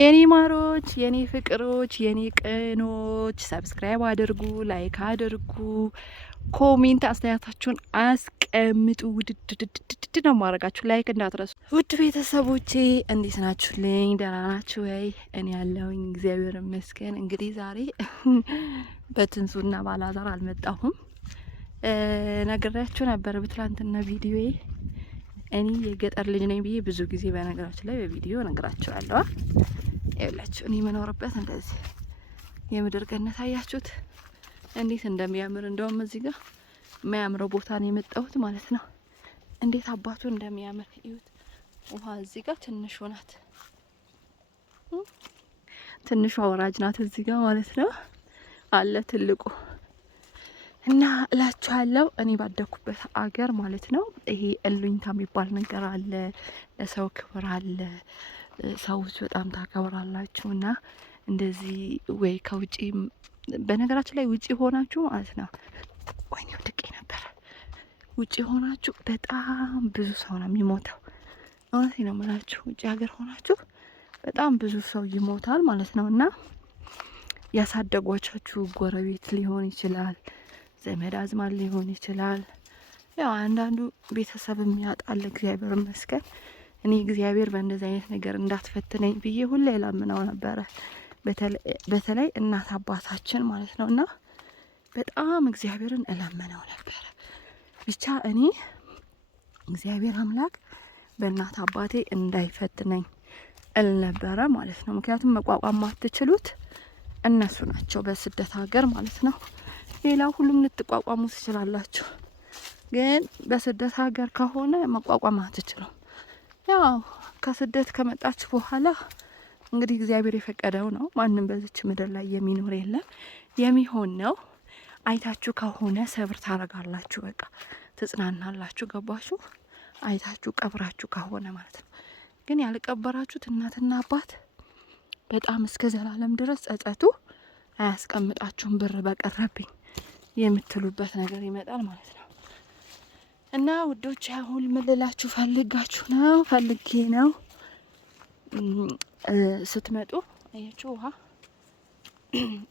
የኔ ማሮች የኔ ፍቅሮች የኔ ቅኖች ሰብስክራይብ አድርጉ፣ ላይክ አድርጉ፣ ኮሜንት አስተያየታችሁን አስቀምጡ። ውድድድድድ ነው ማድረጋችሁ። ላይክ እንዳትረሱ። ውድ ቤተሰቦቼ እንዴት ናችሁልኝ? ደህና ናችሁ ወይ? እኔ ያለሁኝ እግዚአብሔር ይመስገን። እንግዲህ ዛሬ በትንሱና ባላዛር አልመጣሁም። ነግሬያችሁ ነበር በትላንትና ቪዲዮዬ። እኔ የገጠር ልጅ ነኝ ብዬ ብዙ ጊዜ በነገራችን ላይ በቪዲዮ ነግራችኋለሁ። ይኸውላችሁ እኔ የምኖርበት እንደዚህ የምድር ገነት አያችሁት እንዴት እንደሚያምር። እንደውም እዚህ ጋር የሚያምረው ቦታ ነው የመጣሁት ማለት ነው። እንዴት አባቱ እንደሚያምር እዩት። ውሃ እዚህ ጋር ትንሿ ናት፣ ትንሿ ወራጅ ናት እዚህ ጋር ማለት ነው። አለ ትልቁ እና እላችኋለሁ እኔ ባደኩበት አገር ማለት ነው። ይሄ እሉኝታ የሚባል ነገር አለ፣ ለሰው ክብር አለ፣ ሰዎች በጣም ታከብራላችሁ። እና እንደዚህ ወይ ከውጪ በነገራችን ላይ ውጪ ሆናችሁ ማለት ነው። ወይኔ ወድቄ ነበር። ውጪ ሆናችሁ በጣም ብዙ ሰው ነው የሚሞተው። እውነቴን ነው የምላችሁ። ውጪ ሀገር ሆናችሁ በጣም ብዙ ሰው ይሞታል ማለት ነው። እና ያሳደጓቻችሁ ጎረቤት ሊሆን ይችላል፣ ዘመድ አዝማድ ሊሆን ይችላል። ያው አንዳንዱ ቤተሰብም ያጣል። እግዚአብሔር ይመስገን። እኔ እግዚአብሔር በእንደዚህ አይነት ነገር እንዳትፈትነኝ ብዬ ሁሌ ለምነው ነበረ። በተለይ እናት አባታችን ማለት ነው። እና በጣም እግዚአብሔርን እለምነው ነበረ። ብቻ እኔ እግዚአብሔር አምላክ በእናት አባቴ እንዳይፈትነኝ እል ነበረ ማለት ነው። ምክንያቱም መቋቋም ማትችሉት እነሱ ናቸው በስደት ሀገር ማለት ነው። ሌላው ሁሉም ልትቋቋሙ ትችላላችሁ፣ ግን በስደት ሀገር ከሆነ መቋቋም አትችሉም። ያው ከስደት ከመጣችሁ በኋላ እንግዲህ እግዚአብሔር የፈቀደው ነው። ማንም በዚች ምድር ላይ የሚኖር የለም። የሚሆን ነው። አይታችሁ ከሆነ ሰብር ታረጋላችሁ፣ በቃ ትጽናናላችሁ። ገባችሁ? አይታችሁ ቀብራችሁ ከሆነ ማለት ነው። ግን ያልቀበራችሁት እናትና አባት በጣም እስከ ዘላለም ድረስ ጸጸቱ አያስቀምጣችሁም። ብር በቀረብኝ የምትሉበት ነገር ይመጣል ማለት ነው። እና ውዶች አሁን ምን ልላችሁ ፈልጌ ነው ስትመጡ አያችሁ ውሃ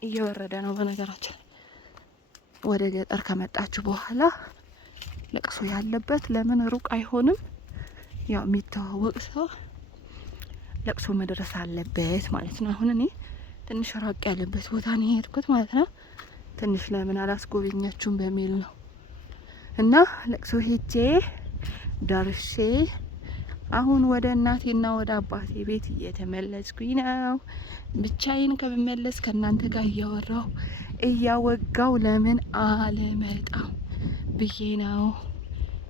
እየወረደ ነው። በነገራችን ወደ ገጠር ከመጣችሁ በኋላ ለቅሶ ያለበት ለምን ሩቅ አይሆንም። ያው የሚተዋወቅ ሰው ለቅሶ መድረስ አለበት ማለት ነው። አሁን እኔ ትንሽ ራቅ ያለበት ቦታ ነው የሄድኩት ማለት ነው። ትንሽ ለምን አላስጎበኛችሁም በሚል ነው። እና ለቅሶ ሄጄ ደርሼ አሁን ወደ እናቴና ወደ አባቴ ቤት እየተመለስኩኝ ነው። ብቻዬን ከመመለስ ከእናንተ ጋር እያወራው እያወጋው ለምን አልመጣም ብዬ ነው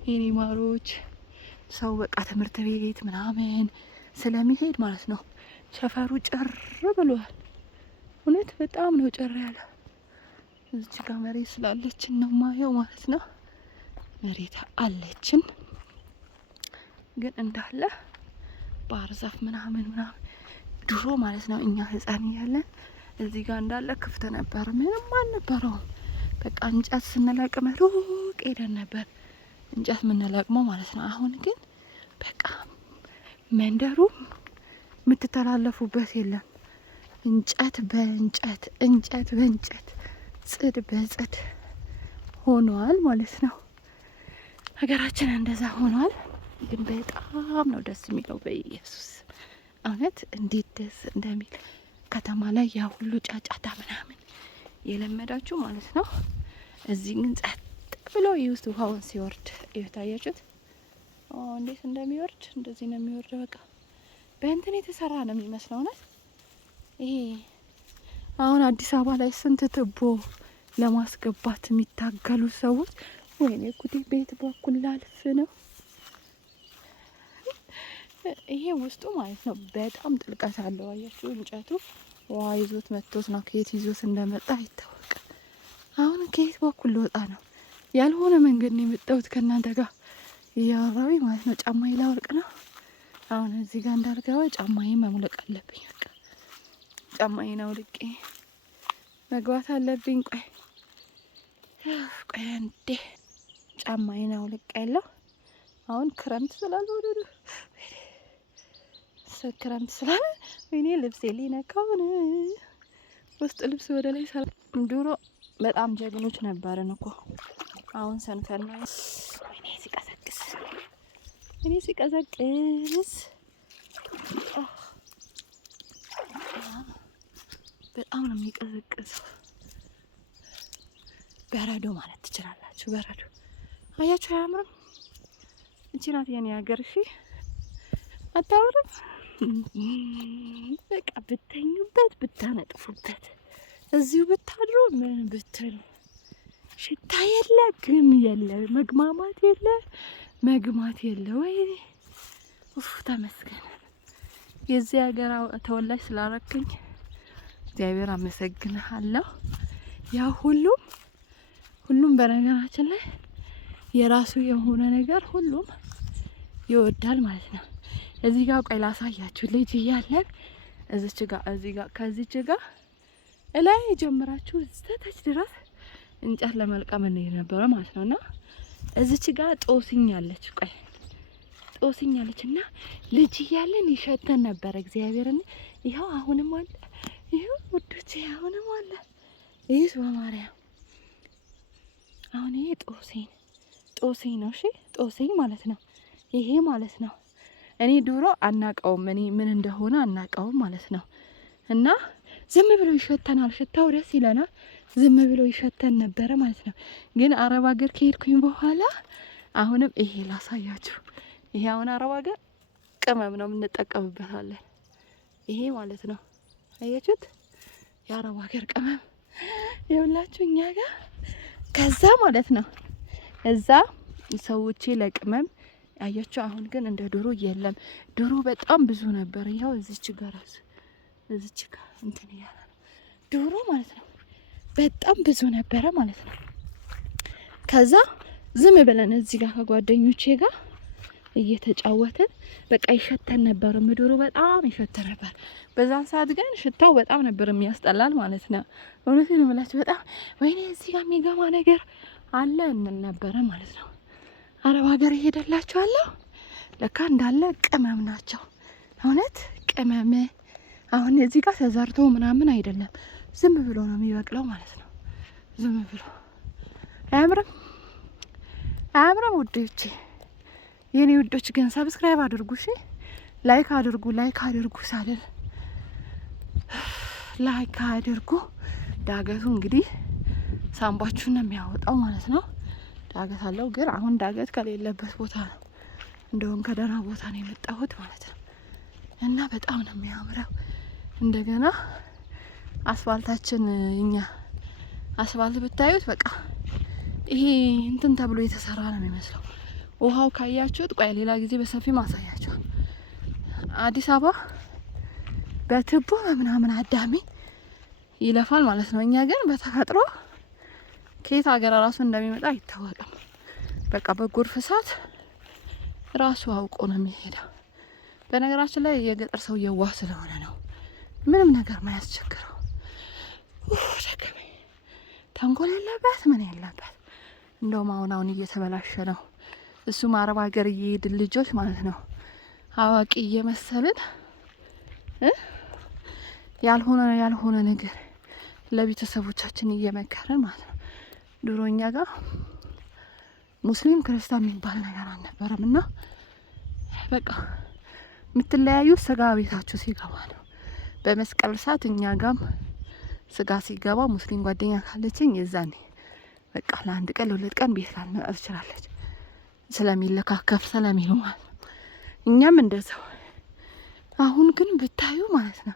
የኔ ማሮች። ሰው በቃ ትምህርት ቤት ምናምን ስለሚሄድ ማለት ነው ሰፈሩ ጭር ብሏል። እውነት በጣም ነው ጭር ያለ። እዚች ጋር መሬት ስላለችን ነው ማየው ማለት ነው። መሬት አለችን ግን እንዳለ ባህር ዛፍ ምናምን ድሮ ማለት ነው እኛ ህፃን እያለን እዚህ ጋር እንዳለ ክፍት ነበር። ምንም አልነበረውም። በቃ እንጨት ስንለቅም ሩቅ ሄደን ነበር እንጨት የምንለቅመው ማለት ነው። አሁን ግን በቃ መንደሩም የምትተላለፉበት የለም። እንጨት በእንጨት እንጨት በእንጨት ጽድ በጽድ ሆኗል ማለት ነው። ሀገራችን እንደዛ ሆኗል። ግን በጣም ነው ደስ የሚለው በኢየሱስ እውነት እንዴት ደስ እንደሚል ከተማ ላይ ያ ሁሉ ጫጫታ ምናምን የለመዳችሁ ማለት ነው። እዚህ ግን ጸጥ ብሎ ይውስጥ ውሃውን ሲወርድ ይታያችሁት እንዴት እንደሚወርድ። እንደዚህ ነው የሚወርደው። በቃ በእንትን የተሰራ ነው የሚመስለው። እውነት ይሄ አሁን አዲስ አበባ ላይ ስንት ትቦ ለማስገባት የሚታገሉ ሰዎች ወይኔ ጉዴ! ቤት በኩል ላልፍ ነው። ይሄ ውስጡ ማለት ነው በጣም ጥልቀት አለው። አያችሁ እንጨቱ ውሃ ይዞት መጥቶት ነው። ከየት ይዞት እንደመጣ አይታወቅም። አሁን ከየት በኩል ልወጣ ነው? ያልሆነ መንገድ ነው የመጣሁት ከእናንተ ጋር እያወራሁኝ ማለት ነው። ጫማዬ ላወልቅ ነው አሁን። እዚህ ጋር እንዳልገባ ጫማዬ መሙለቅ አለብኝ። በቃ ጫማዬን አውልቄ መግባት አለብኝ። ቆይ እንዴ ጫማዬን አውልቅ ያለው አሁን ክረምት ስላለ ክረምት ስላለ እኔ ልብሴ ሊነካው ነው። ውስጥ ልብስ ወደ ላይ ድሮ በጣም ጀግኖች ነበርን እኮ። አሁን ሰንፈና እኔ ሲቀዘቅዝ በጣም ነው የሚቀዘቅዘው። በረዶ ማለት ትችላላችሁ። በረዶ አያችሁ፣ አያምርም? እቺ ናት የኔ ሀገር። እሺ አታምርም? በቃ ብተኙበት፣ ብታነጥፉበት፣ እዚሁ ብታድሩ ምን ብትሉ ሽታ የለ፣ ግም የለ፣ መግማማት የለ፣ መግማት የለ። ወይ ተመስገን የዚህ ሀገር ተወላጅ ስላረከኝ እግዚአብሔር አመሰግንሃለሁ። ያ ሁሉም በነገራችን ላይ የራሱ የሆነ ነገር ሁሉም ይወዳል ማለት ነው። እዚህ ጋር ቆይ ላሳያችሁ። ልጅ እያለን እዚህ ጋር ከዚች ጋር እላይ ጀምራችሁ እስከታች ድረስ እንጨት ለመልቀም ነው የነበረ ማለት ነውና እዚች ጋር ጦስኛለች። ቆይ ጦስኛለች እና ልጅ እያለን ይሸተን ነበር። እግዚአብሔርን ይኸው አሁንም አለ። ይኸው ውዶቼ አሁንም አለ። ይህ በማርያም አሁን ይሄ ጦስኝ ነው። እሺ ጦስኝ ማለት ነው ይሄ ማለት ነው። እኔ ድሮ አናቀውም፣ እኔ ምን እንደሆነ አናቀውም ማለት ነው። እና ዝም ብሎ ይሸተናል፣ ሽታው ደስ ይለናል። ዝም ብሎ ይሸተን ነበረ ማለት ነው። ግን አረብ ሀገር ከሄድኩኝ በኋላ አሁንም ይሄ ላሳያችሁ። ይሄ አሁን አረብ ሀገር ቅመም ነው የምንጠቀምበታለን። ይሄ ማለት ነው አያችሁት? የአረብ ሀገር ቅመም ይኸውላችሁ እኛ ጋር ከዛ ማለት ነው እዛ ሰዎቼ ለቅመም አያችሁ። አሁን ግን እንደ ድሮ የለም። ድሮ በጣም ብዙ ነበር። ይኸው እዚች ጋር እንትን እያለ ነው ድሮ ማለት ነው። በጣም ብዙ ነበረ ማለት ነው። ከዛ ዝም ብለን እዚህ ጋር ከጓደኞቼ ጋር እየተጫወትን በቃ ይሸተን ነበር። ምድሩ በጣም ይሸተን ነበር። በዛን ሰዓት ግን ሽታው በጣም ነበር የሚያስጠላል ማለት ነው። እውነቴን ነው የምላችሁ። በጣም ወይኔ እዚህ ጋር የሚገማ ነገር አለ እንል ነበረ ማለት ነው። አረብ ሀገር እሄደላችኋለሁ። ለካ እንዳለ ቅመም ናቸው። እውነት ቅመም አሁን እዚህ ጋር ተዘርቶ ምናምን አይደለም፣ ዝም ብሎ ነው የሚበቅለው ማለት ነው። ዝም ብሎ አያምርም? አያምርም? ውዶቼ የኔ ውዶች ግን ሰብስክራይብ አድርጉ፣ እሺ ላይክ አድርጉ ሳልል ላይክ አድርጉ። ዳገቱ እንግዲህ ሳምባችሁን ነው የሚያወጣው ማለት ነው። ዳገት አለው፣ ግን አሁን ዳገት ከሌለበት ቦታ ነው እንደውም ከደህና ቦታ ነው የመጣሁት ማለት ነው። እና በጣም ነው የሚያምረው። እንደገና አስፋልታችን እኛ አስፋልት ብታዩት በቃ ይሄ እንትን ተብሎ የተሰራ ነው የሚመስለው። ውሃው ካያችሁት ቆይ ሌላ ጊዜ በሰፊ ማሳያችሁ። አዲስ አበባ በትቦ በምናምን አዳሚ ይለፋል ማለት ነው። እኛ ግን በተፈጥሮ ከየት ሀገር ራሱ እንደሚመጣ አይታወቅም። በቃ በጎርፍ ሰዓት ራሱ አውቆ ነው የሚሄደው። በነገራችን ላይ የገጠር ሰው የዋህ ስለሆነ ነው ምንም ነገር ማያስቸግረው። ደከመኝ። ተንኮል የለበት ምን የለበት። እንደውም አሁን እየተበላሸ ነው። እሱም አረብ ሀገር እየሄድን ልጆች ማለት ነው አዋቂ እየመሰልን ያልሆነ ነገር ለቤተሰቦቻችን እየመከረን ማለት ነው። ድሮኛ ጋር ሙስሊም ክርስቲያን የሚባል ነገር አልነበረም እና በቃ የምትለያዩ ስጋ ቤታችሁ ሲገባ ነው። በመስቀል ሰዓት እኛ ጋም ስጋ ሲገባ ሙስሊም ጓደኛ ካለችኝ የዛኔ በቃ ለአንድ ቀን ለሁለት ቀን ቤት ላልመጣ ትችላለች ስለሚለካከፍ ስለሚሉ ማለት ነው። እኛም እንደዛው። አሁን ግን ብታዩ ማለት ነው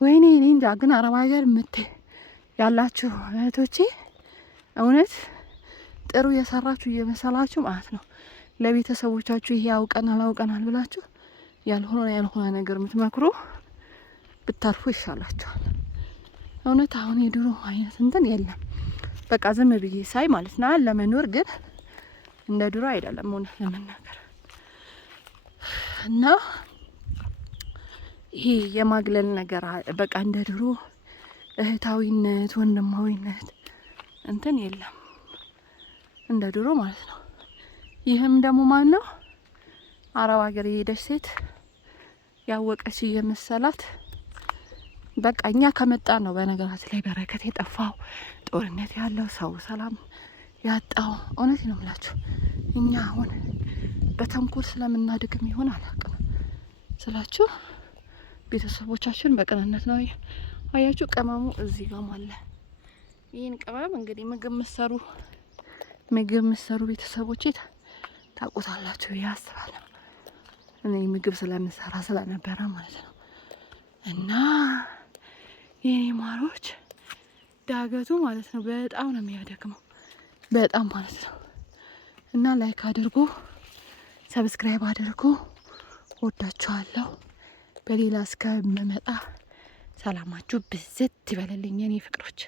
ወይኔ እኔ እንጃ። ግን አረብ ሀገር ያላችሁ እህቶቼ እውነት ጥሩ የሰራችሁ እየመሰላችሁ ማለት ነው ለቤተሰቦቻችሁ ይሄ አውቀናል ብላችሁ ያልሆነ ነገር የምትመክሩ ብታርፉ ይሻላችኋል። እውነት አሁን የድሮ አይነት እንትን የለም። በቃ ዝም ብዬ ሳይ ማለት ነው ለመኖር ግን እንደ ድሮ አይደለም እውነት ለመናገር እና ይሄ የማግለል ነገር በቃ እንደ ድሮ እህታዊነት ወንድማዊነት እንትን የለም እንደ ድሮ ማለት ነው። ይህም ደግሞ ማን ነው አረብ ሀገር የሄደች ሴት ያወቀች እየመሰላት በቃ እኛ ከመጣን ነው በነገራችን ላይ በረከት የጠፋው፣ ጦርነት ያለው፣ ሰው ሰላም ያጣው። እውነት ነው የምላችሁ። እኛ አሁን በተንኮል ስለምናድግም ይሆን አላውቅም ስላችሁ ቤተሰቦቻችን በቅንነት ነው። አያችሁ ቅመሙ እዚህ ጋር አለ። ይህን ቅመም እንግዲህ ምግብ ምሰሩ ቤተሰቦቼ ታውቁታላችሁ ያስባለሁ። እኔ ምግብ ስለምሰራ ስለነበረ ማለት ነው። እና የኔ ማሮች ዳገቱ ማለት ነው በጣም ነው የሚያደክመው፣ በጣም ማለት ነው። እና ላይክ አድርጉ፣ ሰብስክራይብ አድርጉ። ወዳችኋለሁ። በሌላ እስከምመጣ ሰላማችሁ ብዝት ይበልልኝ የኔ ፍቅሮች።